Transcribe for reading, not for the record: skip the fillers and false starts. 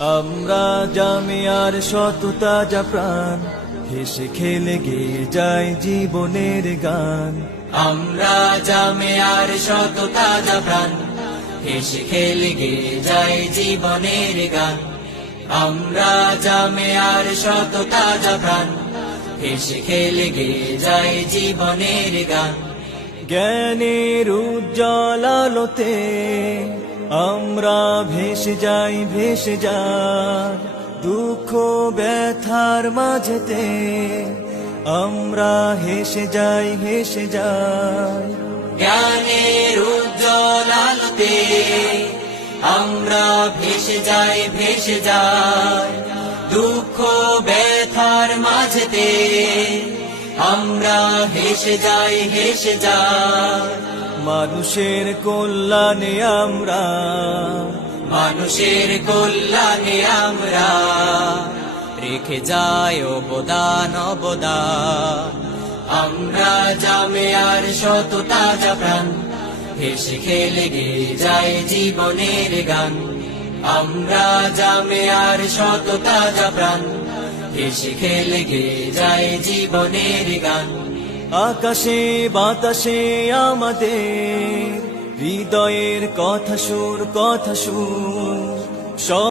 আমরা জামিয়ার শত তাজা প্রাণ, হেসে খেলে গেয়ে যায় জীবনের গান। আমরা জামিয়ার শত তাজা প্রাণ, হেসে খেলে গেয়ে যায় জীবনের গান। আমরা জামিয়ার শত তাজা প্রাণ, হেসে খেলে গেয়ে যায় জীবনের গান। জ্ঞানের উজ্জ্বল আলোতে আমরা ভেসে যাই, ভেসে যাই দুঃখ ব্যথার মাঝেতে। আমরা হেসে যাই, হেসে যাই জ্ঞানের উজ্জ্বল আলোতে আমরা ভেসে যাই, ভেসে যাই দুঃখ ব্যথার মাঝেতে। আমরা হেসে যাই, হেসে যাই মানুষের কল্যাণে আমরা, মানুষের কল্যাণে আমরা রেখে যাই অবদান, অবদান। আমরা জামিয়ার শত তাজা প্রাণ, হেসে খেলে গেয়ে যায় জীবনের গান। আমরা জামিয়ার শত তাজা প্রাণ, হেসে খেলে গেয়ে যায় জীবনের গান। আকাশে বাতাসে আমাদের হৃদয়ের কথা সুর, কথা সুর।